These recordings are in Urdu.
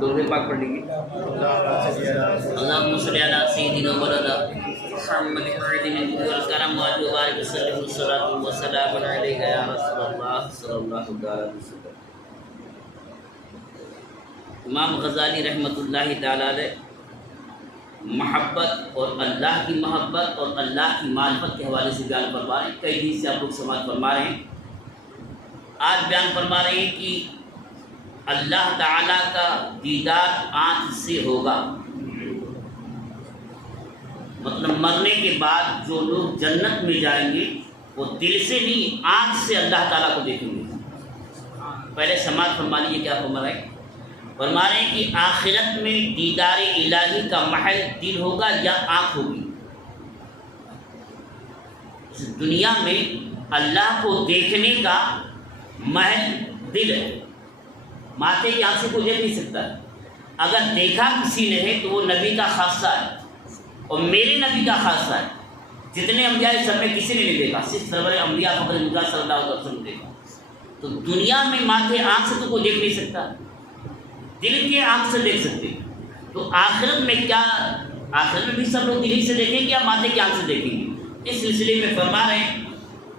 درود پاک پڑھ لیجیے۔ اللهم صل على سيدنا مولانا محمد العظيم الكرم وبارك وسلم والصلاة والسلام عليك يا رسول الله صلی اللہ علیہ وسلم۔ امام غزالی رحمۃ اللہ تعالی علیہ محبت اور اللہ کی محبت اور اللہ کی معرفت کے حوالے سے بیان فرما رہے ہیں۔ کئی دن سے آپ لوگ سماعت فرما رہے ہیں۔ آج بیان فرما رہے ہیں کہ اللہ تعالیٰ کا دیدار آنکھ سے ہوگا، مطلب مرنے کے بعد جو لوگ جنت میں جائیں گے وہ دل سے نہیں آنکھ سے اللہ تعالیٰ کو دیکھیں گے۔ پہلے سماعت فرما لیجیے کیا فرما رہے ہیں۔ فرما رہے ہیں کہ آخرت میں دیدار الہی کا محل دل ہوگا یا آنکھ ہوگی؟ اس دنیا میں اللہ کو دیکھنے کا محل دل ہے، ماتھے کی آنکھ سے کوئی دیکھ نہیں سکتا ہے۔ اگر دیکھا کسی نے ہے تو وہ نبی کا خاصہ ہے اور میرے نبی کا خاصہ ہے۔ جتنے انبیاء سب میں کسی نے نہیں دیکھا، صرف سرور انبیاء خبر مجھا صلی اللہ علیہ وسلم نے دیکھا۔ تو دنیا میں ماتھے آنکھ سے تو کوئی دیکھ نہیں سکتا، دل کے آنکھ سے دیکھ سکتے۔ تو آخرت میں کیا، آخرت میں بھی سب لوگ دل ہی سے دیکھیں گے یا ماتھے کی آنکھ سے دیکھیں گے؟ اس سلسلے میں فرما رہے ہیں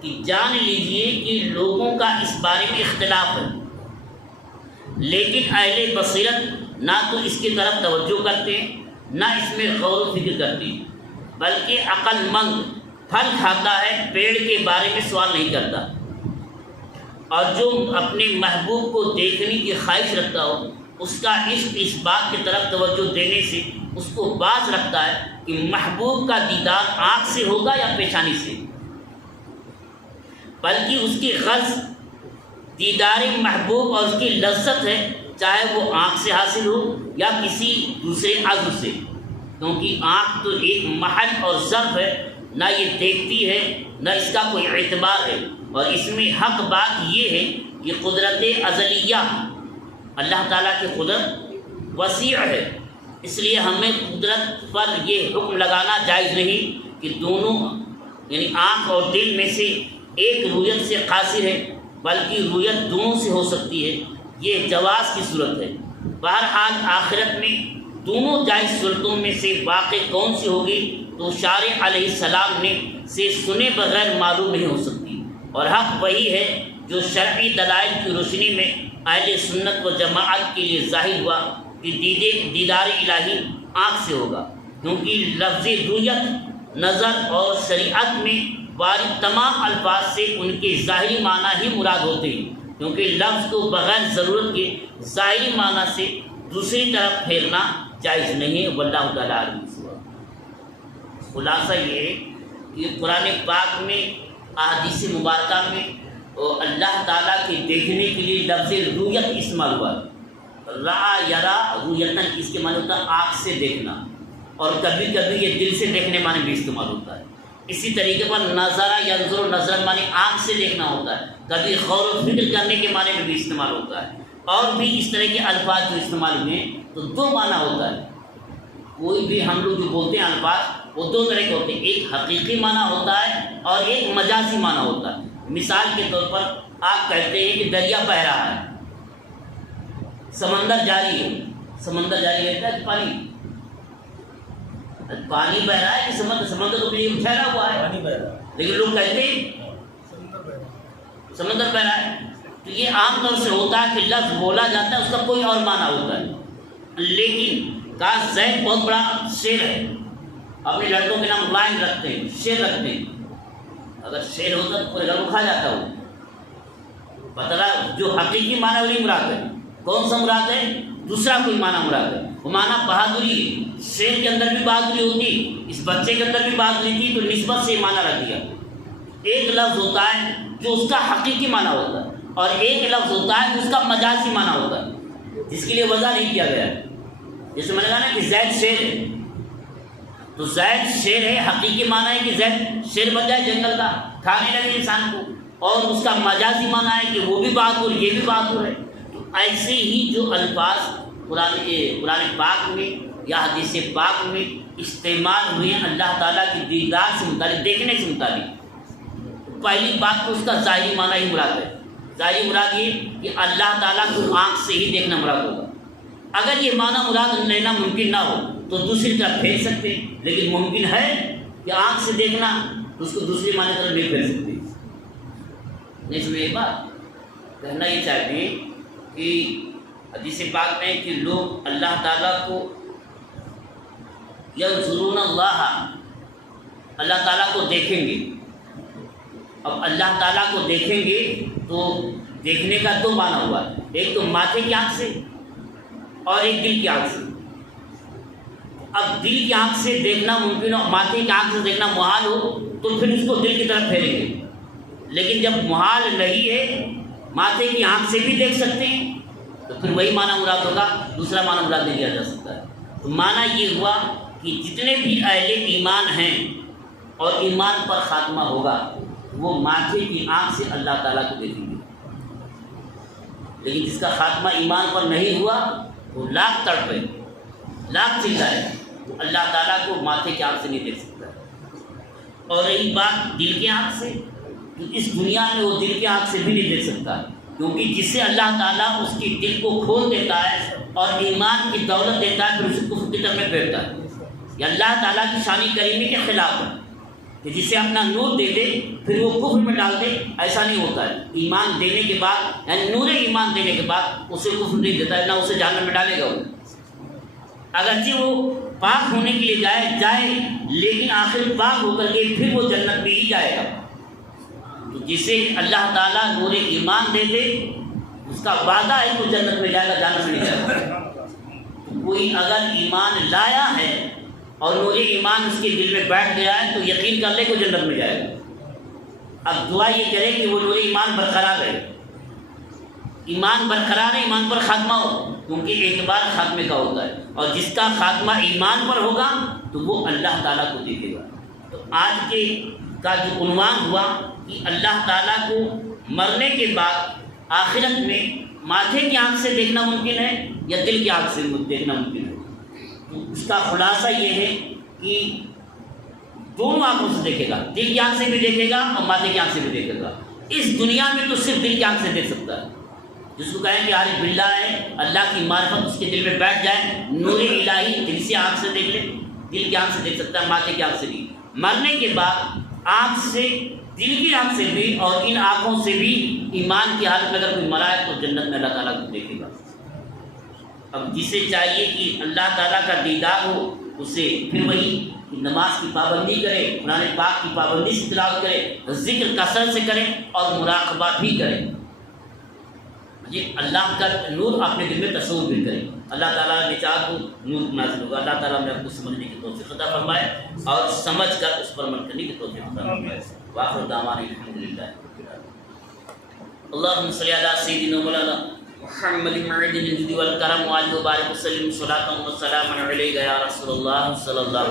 کہ جان لیجئے کہ لوگوں کا اس بارے میں اختلاف ہے، لیکن اہل بصیرت نہ تو اس کی طرف توجہ کرتے ہیں نہ اس میں غور و فکر کرتے ہیں، بلکہ عقل مند پھل کھاتا ہے، پیڑ کے بارے میں سوال نہیں کرتا، اور جو اپنے محبوب کو دیکھنے کی خواہش رکھتا ہو اس کا عشق اس بات کی طرف توجہ دینے سے اس کو باز رکھتا ہے کہ محبوب کا دیدار آنکھ سے ہوگا یا پیشانی سے، بلکہ اس کی غرض دیدار محبوب اور اس کی لذت ہے، چاہے وہ آنکھ سے حاصل ہو یا کسی دوسرے عضو سے، کیونکہ آنکھ تو ایک محل اور ظرف ہے، نہ یہ دیکھتی ہے نہ اس کا کوئی اعتبار ہے۔ اور اس میں حق بات یہ ہے کہ قدرت ازلیہ، اللہ تعالیٰ کی قدرت وسیع ہے، اس لیے ہمیں قدرت پر یہ حکم لگانا جائز نہیں کہ دونوں یعنی آنکھ اور دل میں سے ایک رویت سے قاصر ہے، بلکہ رویت دونوں سے ہو سکتی ہے، یہ جواز کی صورت ہے۔ بہرحال آخرت میں دونوں جائز صورتوں میں سے واقع کون سی ہوگی تو شارع علیہ السلام نے سے سنے بغیر معلوم نہیں ہو سکتی، اور حق وہی ہے جو شرعی دلائل کی روشنی میں اہل سنت و جماعت کے لیے ظاہر ہوا کہ دیدار الہی آنکھ سے ہوگا، کیونکہ لفظ رویت نظر اور شریعت میں وارد تمام الفاظ سے ان کے ظاہری معنی ہی مراد ہوتے ہیں، کیونکہ لفظ کو بغیر ضرورت کے ظاہری معنی سے دوسری طرف پھیرنا جائز نہیں ہے۔ واللہ تعالیٰ عالم۔ خلاصہ یہ ہے کہ قرآن پاک میں احادیث مبارکہ میں اللہ تعالیٰ کے دیکھنے کے لیے لفظ رویت استعمال ہوا ہے۔ رأى یرا رویتاً اس کے معنی ہوتا ہے آنکھ سے دیکھنا، اور کبھی کبھی یہ دل سے دیکھنے معنی بھی استعمال ہوتا ہے۔ اسی طریقے پر نظرہ ینظر نظر معنی آنکھ سے دیکھنا ہوتا ہے، کبھی غور و فکر کرنے کے معنی میں بھی استعمال ہوتا ہے، اور بھی اس طرح کے الفاظ جو استعمال ہوئے ہیں تو دو معنی ہوتا ہے۔ کوئی بھی ہم لوگ جو بولتے ہیں الفاظ وہ دو طرح کے ہوتے ہیں، ایک حقیقی معنی ہوتا ہے اور ایک مجازی معنی ہوتا ہے۔ مثال کے طور پر آپ کہتے ہیں کہ دریا بہ رہا ہے، سمندر جاری ہے، سمندر جاری رہتا ہے، پانی بہ رہا ہے کہ سمندر تو ٹھہرا ہوا ہے، لیکن لوگ کہتے ہیں سمندر بہ رہا ہے۔ تو یہ عام طور سے ہوتا ہے کہ لفظ بولا جاتا ہے اس کا کوئی اور معنی ہوتا ہے، لیکن کہا زید بہت بڑا شیر ہے، اپنے لڑکوں کے نام لائن رکھتے ہیں، شیر رکھتے ہیں، اگر شیر ہوتا تو پورے گھر کو کھا جاتا ہو۔ پتہ جو حقیقی معنی وہی مراد ہے، کون سا مراد ہے؟ دوسرا کوئی معنی مراد ہے، وہ معنی بہادری ہے۔ شیر کے اندر بھی بہادری ہوتی، اس بچے کے اندر بھی بہادری تھی، تو نسبت سے معنی رکھ دیا۔ ایک لفظ ہوتا ہے جو اس کا حقیقی معنی ہوتا ہے، اور ایک لفظ ہوتا ہے جو اس کا مجازی معنی ہوتا ہے، جس کے لیے وضع نہیں کیا گیا ہے۔ جیسے میں نے کہا نا کہ زید شیر ہے، تو زید شیر ہے، حقیقی معنی ہے کہ زید شیر بن جائے جنگل کا، کھانے لگے انسان کو، اور اس کا مجازی معنی ہے کہ وہ بھی بہادر یہ بھی بہادر ہے۔ تو ایسے ہی جو الفاظ قرآن پاک میں یا حدیث پاک میں استعمال ہوئے ہیں اللہ تعالیٰ کی دیدار سے متعلق، دیکھنے سے متعلق، پہلی بات تو اس کا ظاہری معنی ہی مراد ہے۔ ظاہری مراد یہ کہ اللہ تعالیٰ کو آنکھ سے ہی دیکھنا مراد ہوگا، اگر یہ معنی مراد لینا ممکن نہ ہو تو دوسری طرف پھیر سکتے ہیں، لیکن ممکن ہے کہ آنکھ سے دیکھنا تو اس کو دوسری معنی طرف نہیں پھیر سکتے. نہیں سمجھے یہ بات؟ کہنا یہ چاہتے ہیں کہ حدیث پاک میں کہ لوگ اللہ تعالیٰ کو ینظرون اللہ، اللہ تعالیٰ کو دیکھیں گے. اب اللہ تعالیٰ کو دیکھیں گے تو دیکھنے کا دو معنی ہوا، ایک تو ماتھے کی آنکھ سے اور ایک دل کی آنکھ سے. اب دل کی آنکھ سے دیکھنا ممکن ہو، ماتھے کی آنکھ سے دیکھنا محال ہو تو پھر اس کو دل کی طرف پھیریں گے. لیکن جب محال نہیں ہے، ماتھے کی آنکھ سے بھی دیکھ سکتے ہیں تو پھر وہی معنی مراد ہوگا، دوسرا معنی مراد نہیں لیا جا سکتا ہے. تو معنی یہ ہوا کہ جتنے بھی اہل ایمان ہیں اور ایمان پر خاتمہ ہوگا وہ ماتھے کی آنکھ سے اللہ تعالیٰ کو دیکھیں گے. لیکن جس کا خاتمہ ایمان پر نہیں ہوا وہ لاکھ تڑپے، لاکھ چلائے، وہ اللہ تعالیٰ کو ماتھے کی آنکھ سے نہیں دیکھ سکتا. اور رہی بات دل کی آنکھ سے، تو اس دنیا میں وہ دل کی آنکھ سے بھی نہیں دیکھ سکتا، کیونکہ جس سے اللہ تعالیٰ اس کی دل کو کھول دیتا ہے اور ایمان کی دولت دیتا ہے پھر اسے کفر کی طرف میں پھیرتا ہے. یہ اللہ تعالیٰ کی شان کریمی کے خلاف ہے کہ جسے اپنا نور دے دے پھر وہ کفر میں ڈال دے. ایسا نہیں ہوتا ہے. ایمان دینے کے بعد یعنی نور ایمان دینے کے بعد اسے کفر نہیں دیتا ہے، نہ اسے جہنم میں ڈالے گا. وہ اگرچہ وہ پاک ہونے کے لیے جائے لیکن آخر پاک ہو کر کے پھر وہ جنت میں ہی جائے گا. تو جسے اللہ تعالیٰ نور ایمان دے دے اس کا وعدہ ہے تو جنت میں جائے گا، جہنم میں نہیں جائے گا. کوئی اگر ایمان لایا ہے اور نور ایمان اس کے دل میں بیٹھ گیا ہے تو یقین کر لے کہ وہ جنت میں جائے گا. اب دعا یہ کرے کہ وہ نور ایمان برقرار رہے، ایمان برقرار ہے، ایمان پر خاتمہ ہو، کیونکہ اعتبار خاتمے کا ہوتا ہے. اور جس کا خاتمہ ایمان پر ہوگا تو وہ اللہ تعالیٰ کو دیکھے گا. تو آج کے کا جو عنوان ہوا کہ اللہ تعالیٰ کو مرنے کے بعد آخرت میں ماتھے کی آنکھ سے دیکھنا ممکن ہے یا دل کی آنکھ سے دیکھنا ممکن ہے. تو اس کا خلاصہ یہ ہے کہ دونوں آنکھوں سے دیکھے گا، دل کی آنکھ سے بھی دیکھے گا اور ماتھے کی آنکھ سے بھی دیکھے گا. اس دنیا میں تو صرف دل کی آنکھ سے دیکھ سکتا ہے. جس کو کہیں کہ عارف باللہ ہے، اللہ کی معرفت اس کے دل میں بیٹھ جائے، نور الہی دل سے آنکھ سے دیکھ لے، دل کی آنکھ سے دیکھ سکتا ہے، ماتھے کی آنکھ سے نہیں. مرنے کے بعد آنکھ سے، دل کی آنکھ سے بھی اور ان آنکھوں سے بھی ایمان کی حالت میں اگر کوئی مرا ہے تو جنت میں اللہ تعالیٰ کو دیکھے گا. اب جسے چاہیے کہ اللہ تعالیٰ کا دیدار ہو اسے پھر وہی نماز کی پابندی کرے، قرآن پاک کی پابندی سے تلاوت کرے، ذکر کثرت سے کرے اور مراقبہ بھی کرے. یہ اللہ کا نور اپنے دل میں تصور بھی کرے. اللہ تعالیٰ نے چاہا تو نور نازل ہوگا. اللہ تعالیٰ نے آپ کو سمجھنے کی توفیق عطا فرمائے اور سمجھ کر اس پر عمل کرنے کی توفیق عطا فرمائے. وآخر دعوانا الحمدللہ. اللہم صلی علی سیدنا مولانا محمد معدن الجود والکرم وآلہ وبارک وسلم صلاۃ و سلاما علیک یا رسول اللہ صلی اللہ